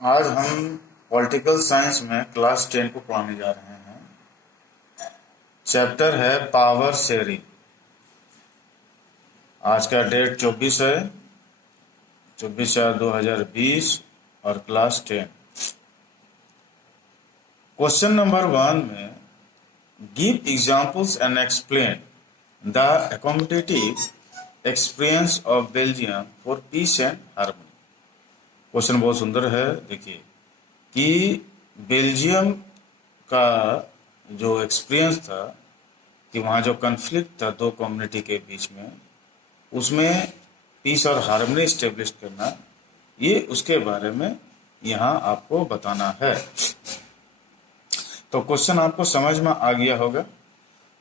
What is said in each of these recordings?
आज हम political science में क्लास 10 को पढ़ाने जा रहे हैं। चैप्टर है पावर शेयरिंग। आज का डेट 24 है, 24/4/2020 और क्लास 10। क्वेश्चन नंबर 1 में give examples and explain the accommodative experience of Belgium for piece and harmony. Question बहुत सुंदर है। देखिए कि बेल्जियम का जो एक्सपीरियंस था कि वहाँ जो कन्फ्लिक्ट था दो कम्युनिटी के बीच में, उसमें पीस और हार्मनी स्टेब्लिश करना, ये उसके बारे में यहाँ आपको बताना है। तो क्वेश्चन आपको समझ में आ गया होगा।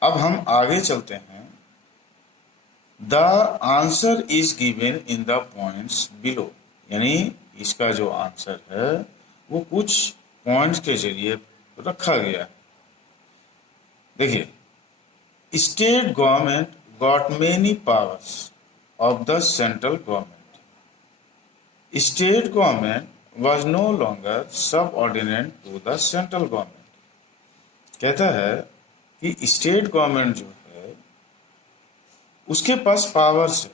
अब हम आगे चलते हैं। The answer is given in the points below, यानी इसका जो आंसर है वो कुछ पॉइंट्स के जरिए रखा गया है। देखिए, state government got many powers of the central government. State government was no longer subordinate to the central government. कहता है कि स्टेट गवर्नमेंट जो है उसके पास पावर्स है,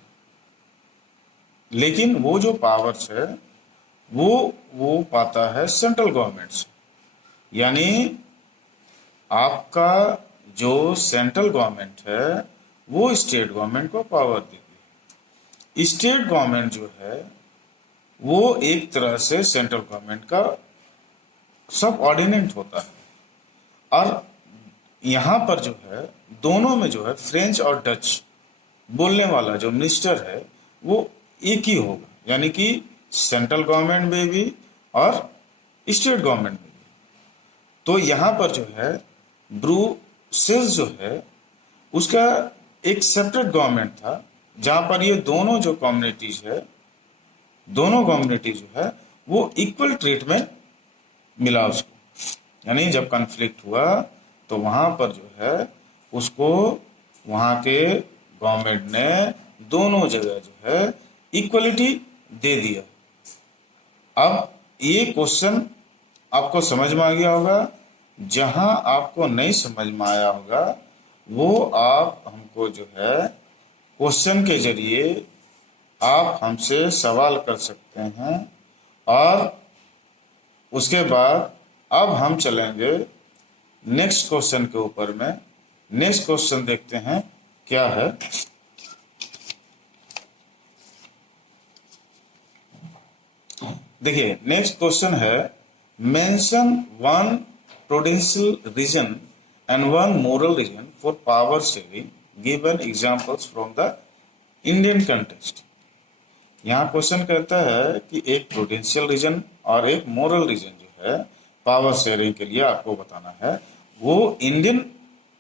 लेकिन वो जो पावर्स है वो पाता है सेंट्रल गवर्नमेंट से। यानी आपका जो सेंट्रल गवर्नमेंट है वो स्टेट गवर्नमेंट को पावर देती है। स्टेट गवर्नमेंट जो है वो एक तरह से सेंट्रल गवर्नमेंट का सबऑर्डिनेट होता है। और यहाँ पर जो है दोनों में जो है फ्रेंच और डच बोलने वाला जो मिनिस्टर है वो एक ही होगा, यानी कि सेंट्रल गवर्नमेंट में भी और स्टेट गवर्नमेंट में भी। तो यहाँ पर जो है ब्रुसेल्स जो है उसका एक सेपरेट गवर्नमेंट था, जहाँ पर ये दोनों जो कम्युनिटीज है, दोनों कम्युनिटी जो है वो इक्वल ट्रीटमेंट मिला उसको। यानी जब कन्फ्लिक्ट हुआ तो वहां पर जो है उसको वहां के गवर्नमेंट ने दोनों जगह जो है इक्वलिटी दे दिया। अब ये क्वेश्चन आपको समझ में आ गया होगा। जहां आपको नहीं समझ में आया होगा वो आप हमको जो है क्वेश्चन के जरिए आप हमसे सवाल कर सकते हैं। और उसके बाद अब हम चलेंगे नेक्स्ट क्वेश्चन के ऊपर में। नेक्स्ट क्वेश्चन देखते हैं क्या है। देखिए, नेक्स्ट क्वेश्चन है mention one prudential reason and one moral reason for power sharing, given examples from the Indian context. यहाँ क्वेश्चन कहता है कि एक प्रूडेंशियल रीजन और एक मोरल रीजन जो है पावर शेयरिंग के लिए आपको बताना है। वो इंडियन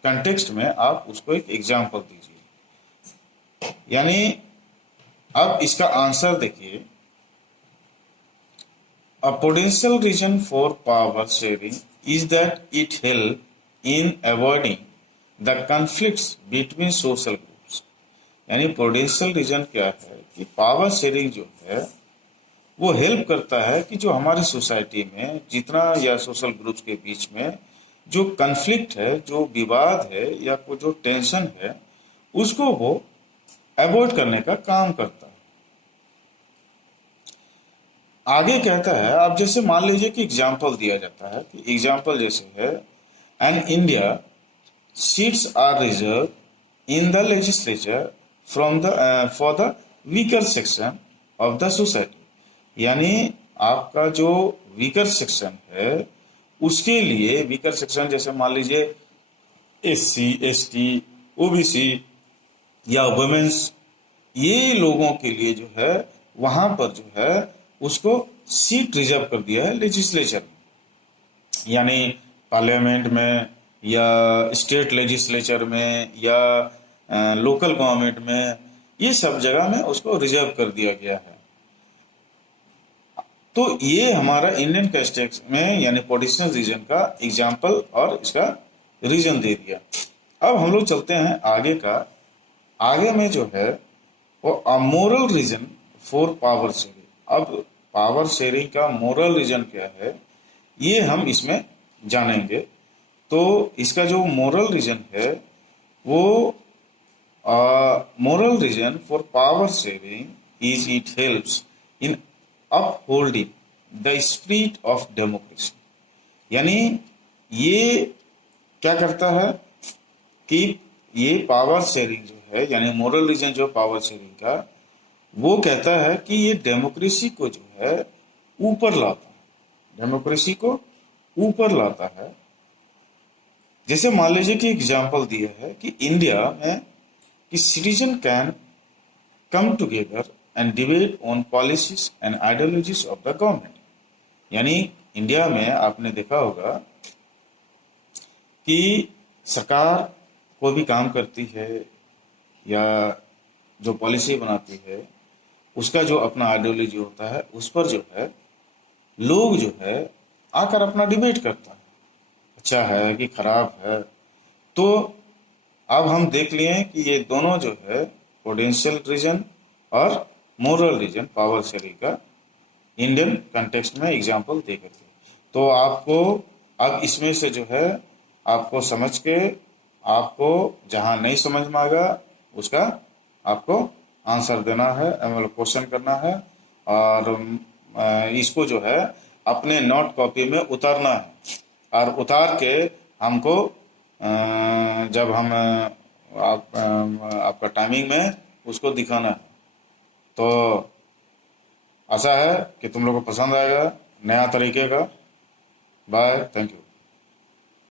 कंटेक्स्ट में आप उसको एक एग्जांपल दीजिए। यानी अब इसका आंसर देखिए। A potential reason for power sharing is that it helps in avoiding the conflicts between social groups. यानी पोटेंशियल रीजन क्या है कि पावर शेयरिंग जो है वो हेल्प करता है कि जो हमारी सोसाइटी में जितना या सोशल ग्रुप्स के बीच में जो कन्फ्लिक्ट है, जो विवाद है या कोई जो टेंशन है, उसको वो अवॉइड करने का काम करता है। आगे कहता है, आप जैसे मान लीजिए कि एग्जाम्पल दिया जाता है कि एग्जाम्पल जैसे है in India seats are reserve in the legislature from the for the weaker section of the society. यानी आपका जो वीकर सेक्शन है उसके लिए, वीकर सेक्शन जैसे मान लीजिए SC, ST, OBC या वुमेन्स, ये लोगों के लिए जो है वहां पर जो है उसको सीट रिजर्व कर दिया है लेजिस्लेचर में। यानी पार्लियामेंट में या स्टेट लेजिस्लेचर में या लोकल गवर्नमेंट में, ये सब जगह में उसको रिजर्व कर दिया गया है। तो ये हमारा इंडियन कंटेक्स्ट में यानी पोटेंशियल रीजन का एग्जाम्पल और इसका रीजन दे दिया। अब हम लोग चलते हैं आगे का। आगे में जो है वो amoral reason for power sharing. अब पावर शेयरिंग का मोरल रीजन क्या है, ये हम इसमें जानेंगे। तो इसका जो मोरल रीजन है वो moral reason for power sharing is it helps in upholding the spirit of democracy। यानी ये क्या करता है कि ये पावर शेयरिंग जो है, यानी मोरल रीजन जो पावर शेयरिंग का, वो कहता है कि ये डेमोक्रेसी को जो है ऊपर लाता है, डेमोक्रेसी को ऊपर लाता है। जैसे मान लीजिए कि एग्जाम्पल दिया है कि इंडिया में कि citizen can come together and debate on policies and ideologies of the government। यानी इंडिया में आपने देखा होगा कि सरकार कोई भी काम करती है या जो पॉलिसी बनाती है, उसका जो अपना आइडियोलॉजी होता है, उस पर जो है लोग जो है आकर अपना डिबेट करता है, अच्छा है कि खराब है। तो अब हम देख लिए कि ये दोनों जो है पोटेंशियल रीजन और मोरल रीजन पावर शेयरिंग का इंडियन कंटेक्स्ट में एग्जांपल दे करके, तो आपको अब इसमें से जो है आपको समझ के, आपको जहां नहीं समझ में आएगा उसका आपको आंसर देना है, मतलब क्वेश्चन करना है, और इसको जो है अपने नोट कॉपी में उतारना है, और उतार के हमको जब हम आपका टाइमिंग में उसको दिखाना है। तो आशा है कि तुम लोग को पसंद आएगा नया तरीके का। Bye, thank you.